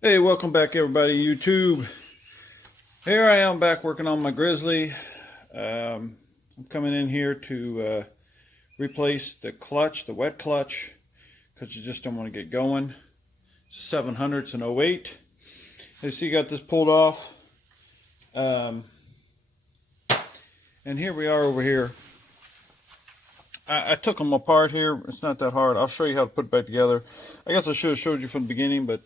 Hey, welcome back everybody, YouTube. Here I am back working on my Grizzly. I'm coming in here to replace the clutch, the wet clutch, because you just don't want to get going. It's a 700, it's an '08. You see, got this pulled off. And here we are over here. I took them apart here. It's not that hard. I'll show you how to put it back together. I guess I should have showed you from the beginning, but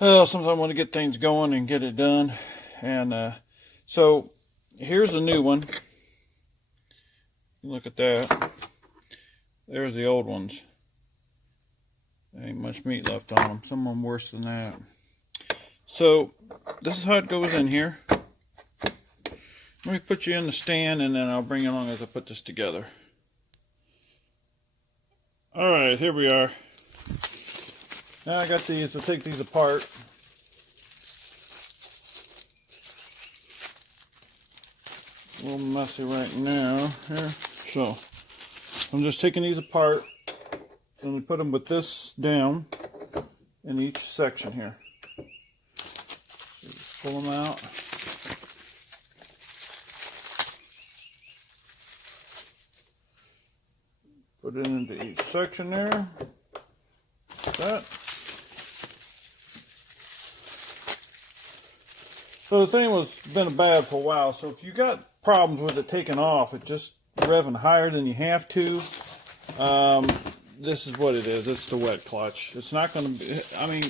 sometimes I want to get things going and get it done. And so here's the new one. Look at that. There's the old ones. There ain't much meat left on them. Some of them worse than that. So this is how it goes in here. Let me put you in the stand and then I'll bring you along as I put this together. Alright, here we are. Now I got these, I'll take these apart. A little messy right now here. So I'm just taking these apart and we put them with this down in each section here. Just pull them out. Put it into each section there. Like that. So the thing was been bad for a while. So if you got problems with it taking off, it just revving higher than you have to. This is what it is. It's the wet clutch. It's not going to be. I mean,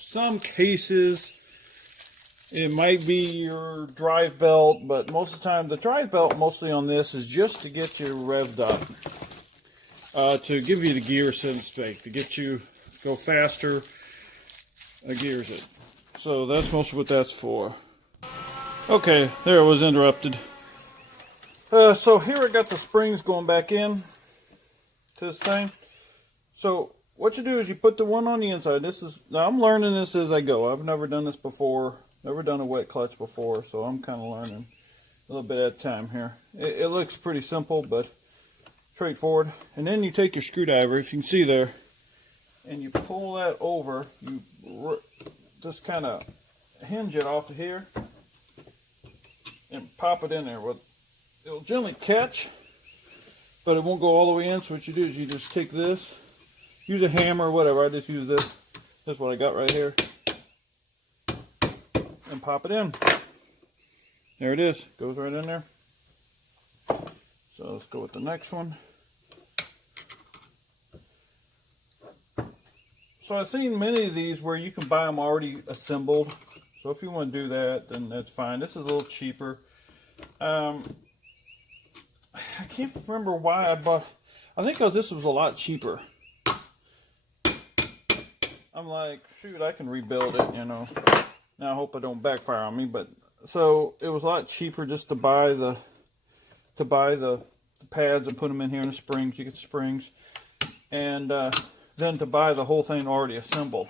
some cases it might be your drive belt, but most of the time the drive belt mostly on this is just to get you revved up. To give you the gear, so to speak, to get you go faster, gears it. So that's mostly what that's for. Okay, there it was interrupted. So here I got the springs going back in to this thing. So what you do is you put the one on the inside. This is, now I'm learning this as I go. I've never done this before, never done a wet clutch before, so I'm kind of learning a little bit at a time here. It looks pretty simple, but straightforward. And then you take your screwdriver, if you can see there, and you pull that over. You just kind of hinge it off of here and pop it in there. Well, it'll generally catch, but it won't go all the way in. So what you do is you just take this, use a hammer or whatever. I just use this. This is what I got right here, and pop it in. There it is. Goes right in there. So let's go with the next one. So I've seen many of these where you can buy them already assembled. So if you want to do that, then that's fine. This is a little cheaper. I can't remember why I bought. I think because this was a lot cheaper. I'm like, shoot, I can rebuild it, you know. Now I hope I don't backfire on me, but so it was a lot cheaper just to buy the pads and put them in here in the springs. You get springs, and then to buy the whole thing already assembled,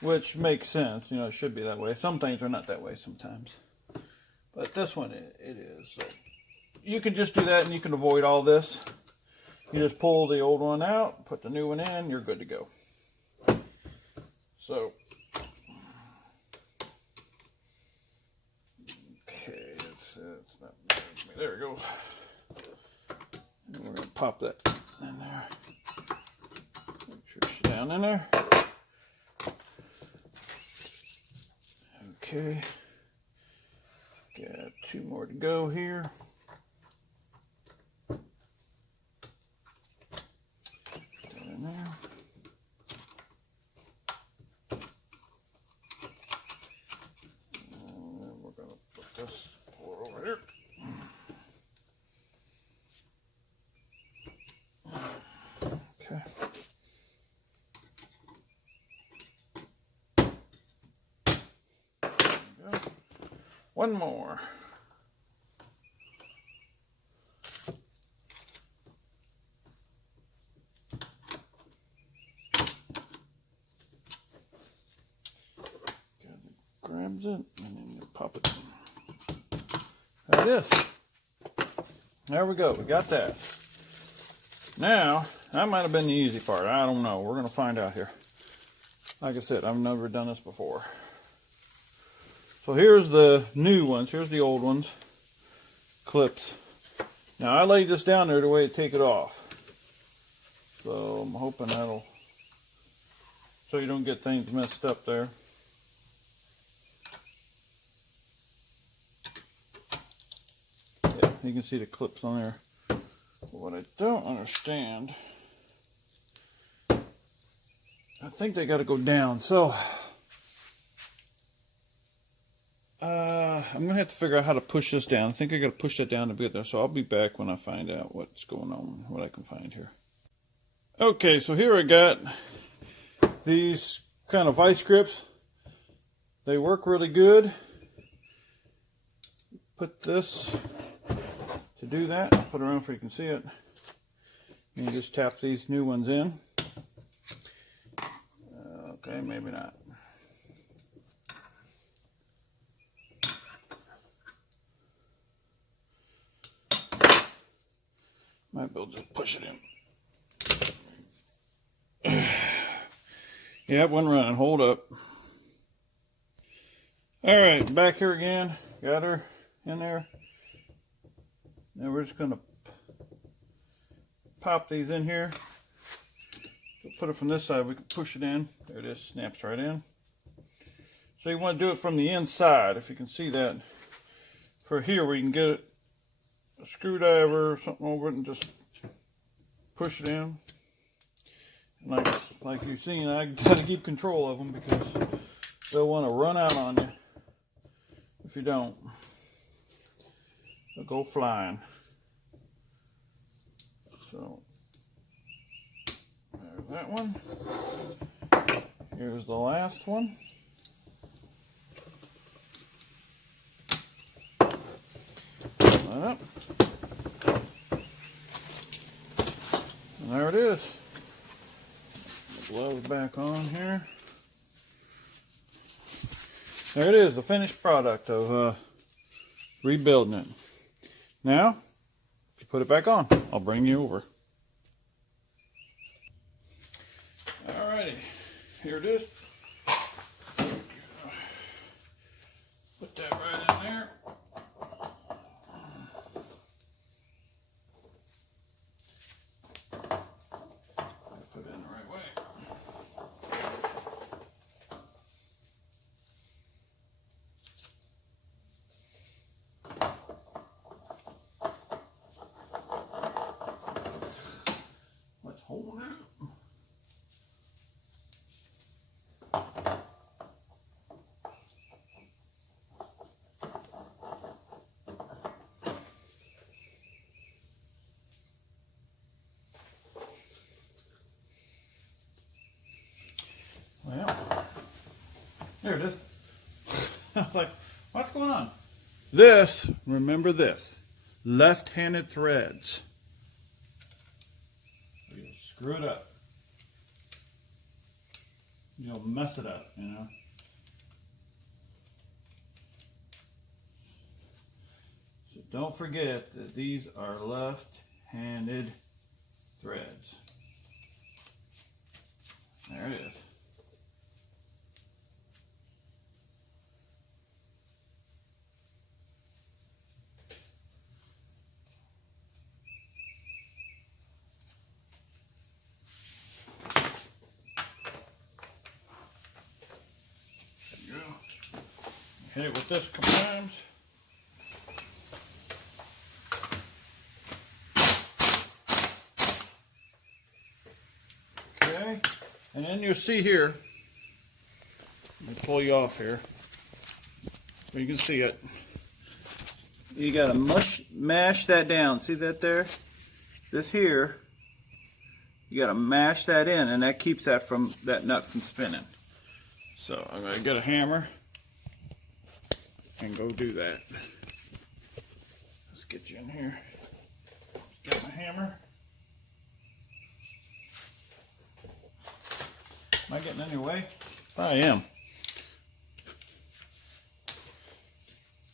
which makes sense. You know, it should be that way. Some things are not that way sometimes, but this one it is. So you can just do that, and you can avoid all this. You just pull the old one out, put the new one in, you're good to go. So okay, it's not. There it goes. And we're going to pop that in there. Make sure it's down in there. Okay. Got two more to go here. Put that in there. And then we're going to put this over here. Okay. There we go. One more. Grabs it and then you pop it in. There it is. There we go. We got that. Now, that might have been the easy part. I don't know. We're going to find out here. Like I said, I've never done this before. So here's the new ones. Here's the old ones. Clips. Now I laid this down there the way to take it off. So I'm hoping that'll, so you don't get things messed up there. Yeah, you can see the clips on there. But what I don't understand, I think they got to go down. So I'm going to have to figure out how to push this down. I think I got to push that down to get there. So I'll be back when I find out what's going on, what I can find here. Okay, so here I got these kind of vice grips. They work really good. Put this to do that. I'll put it around so you can see it. And you just tap these new ones in. Okay, maybe not. Might be able to just push it in. Yeah, it wasn't running. Hold up. All right, back here again. Got her in there. Now we're just going to pop these in here. Put it from this side. We can push it in. There it is. Snaps right in. So you want to do it from the inside. If you can see that. For here, we can get it. A screwdriver or something over it and just push it in. And like you've seen, I gotta keep control of them because they'll want to run out on you if you don't. They'll go flying. So there's that one. Here's the last one. Up. And there it is. The gloves back on here. There it is, the finished product of rebuilding it. Now, if you put it back on, I'll bring you over. Alrighty, here it is. Put that right in there. Hold it. Well, there it is. I was like, what's going on? This, remember this, left-handed threads. Screw it up. You'll mess it up, you know. So don't forget that these are left-handed threads. There it is. Hit it with this a couple times. Okay, and then you'll see here, let me pull you off here so you can see it. You gotta mash that down. See that there? This here, you gotta mash that in, and that keeps that nut from spinning. So I'm gonna get a hammer and go do that. Let's get you in here. Get my hammer. Am I getting in your way? I am.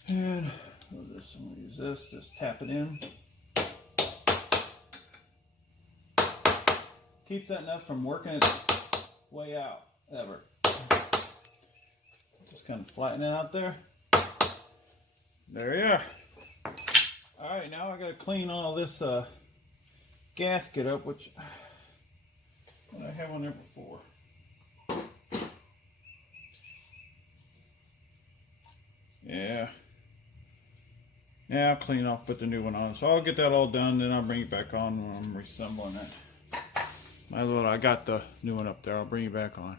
And I'm gonna use this, just tap it in. Keeps that nut from working its way out, ever. Just kind of flatten it out there. There you are. Alright, now I gotta clean all this gasket up, which I have on there before. Yeah. Yeah, I'll clean off, put the new one on. So I'll get that all done, then I'll bring it back on when I'm reassembling it. My lord, I got the new one up there. I'll bring it back on.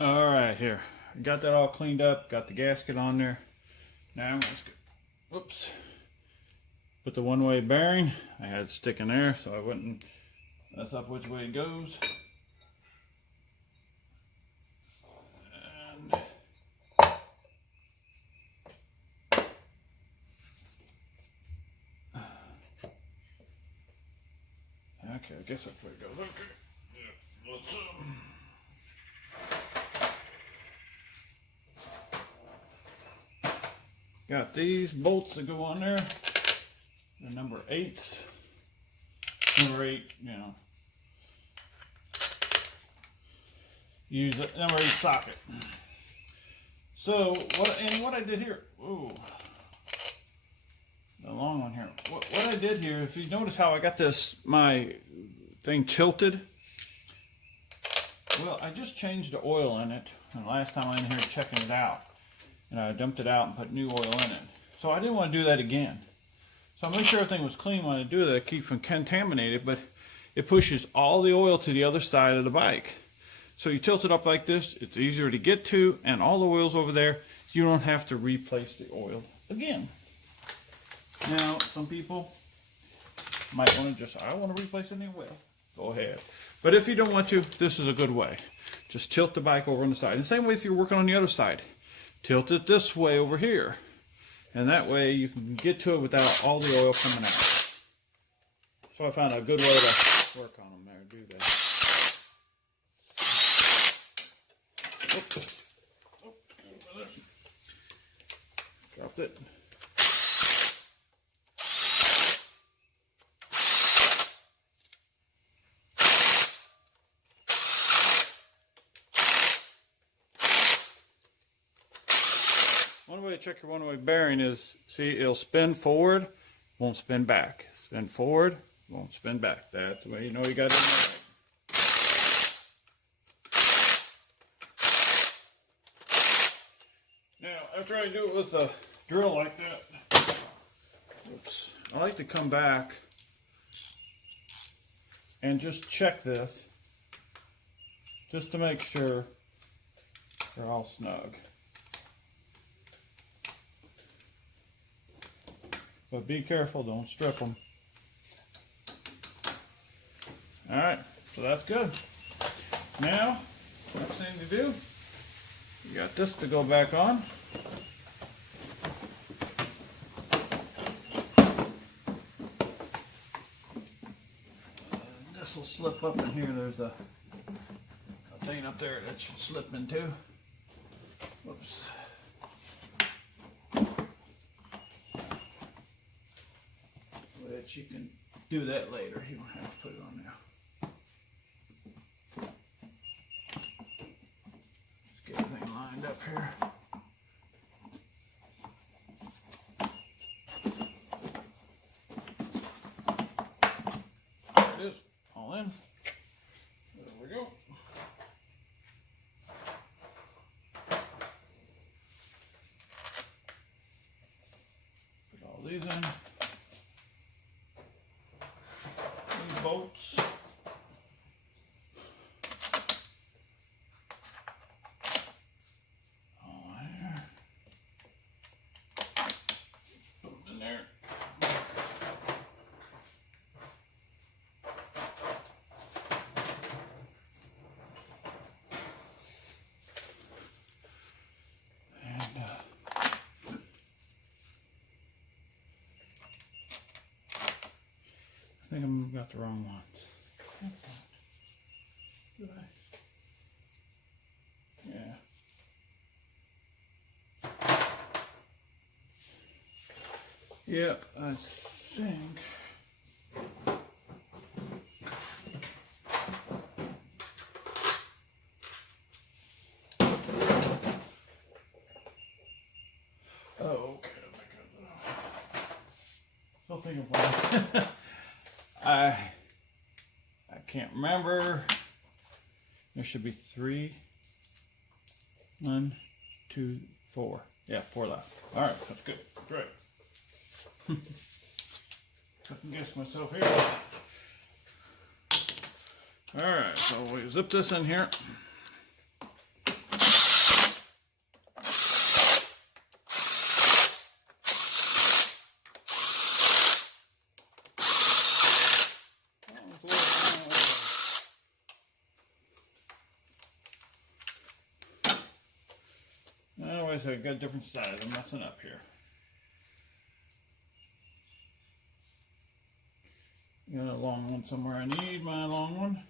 Alright, here. I got that all cleaned up, got the gasket on there. Now I'm just whoops. Put the one-way bearing. I had it stick in there so I wouldn't mess up which way it goes. And okay, I guess that's where it goes. Okay. Yeah, let's got these bolts that go on there. They're number 8s. Number 8, you know. Use a number 8 socket. So what I did here, ooh, the long one here. What I did here, if you notice how I got my thing tilted. Well, I just changed the oil in it, and last time I was in here checking it out, and I dumped it out and put new oil in it. So I didn't want to do that again. So I made sure everything was clean when I do that, keep from contaminated, but it pushes all the oil to the other side of the bike. So you tilt it up like this, it's easier to get to, and all the oil's over there. You don't have to replace the oil again. Now, some people might want to just, I want to replace any oil. Go ahead. But if you don't want to, this is a good way. Just tilt the bike over on the side. And same way if you're working on the other side. Tilt it this way over here. And that way you can get to it without all the oil coming out. So I found a good way to work on them there. Do that. Oops. Oops. Dropped it. One way to check your one-way bearing is, see, it'll spin forward, won't spin back. Spin forward, won't spin back. That's the way you know you got it right. Now, after I do it with a drill like that, oops, I like to come back and just check this, just to make sure they're all snug. But be careful, don't strip them. Alright, so that's good. Now, next thing to do, you got this to go back on. This will slip up in here. There's a thing up there that should slip into. Whoops. But you can do that later. You don't have to put it on now. Let's get everything lined up here. There it is. All in. There we go. Put all these in. Bolts. All there. Put them in there. And I think I've got the wrong ones. Did I? Yeah. Yep, I think. I can't remember. There should be 3. 1, 2, 4. Yeah, 4 left. All right, that's good. Great. Couldn't guess myself here. All right, so we zip this in here. Anyways, I got different size. I'm messing up here. Got a long one somewhere. I need my long one.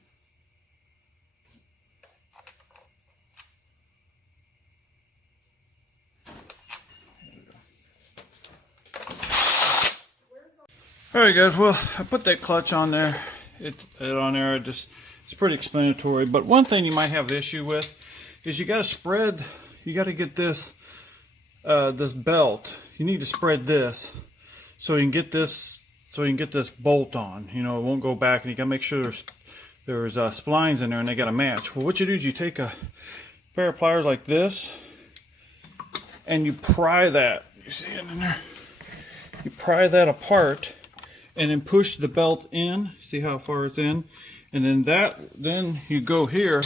Alright guys, well, I put that clutch on there. It's pretty explanatory. But one thing you might have the issue with is you got to get this this belt. You need to spread this so you can get this bolt on. You know, it won't go back, and you got to make sure there's splines in there and they got to match. Well, what you do is you take a pair of pliers like this and you pry that. You see it in there? You pry that apart and then push the belt in. See how far it's in? And then you go here,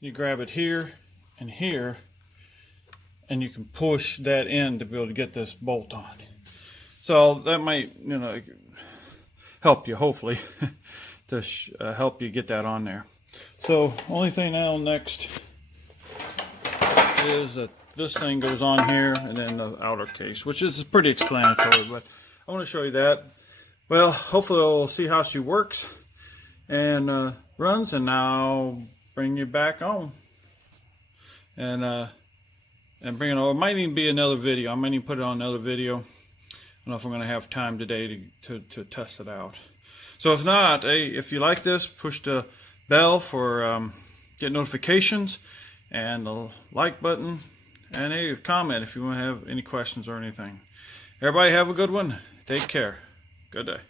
you grab it here and here, and you can push that in to be able to get this bolt on. So that might, you know, help you, hopefully, to help you get that on there. So only thing now next is that this thing goes on here, and then the outer case, which is pretty explanatory, but I want to show you that. Well, hopefully we'll see how she works and runs, and now I'll bring you back on and bring it over. It might even be another video. I might even put it on another video. I don't know if I'm going to have time today to test it out. So if not, hey, if you like this, push the bell for get notifications, and the like button, and a comment if you want to have any questions or anything. Everybody have a good one. Take care. Good day.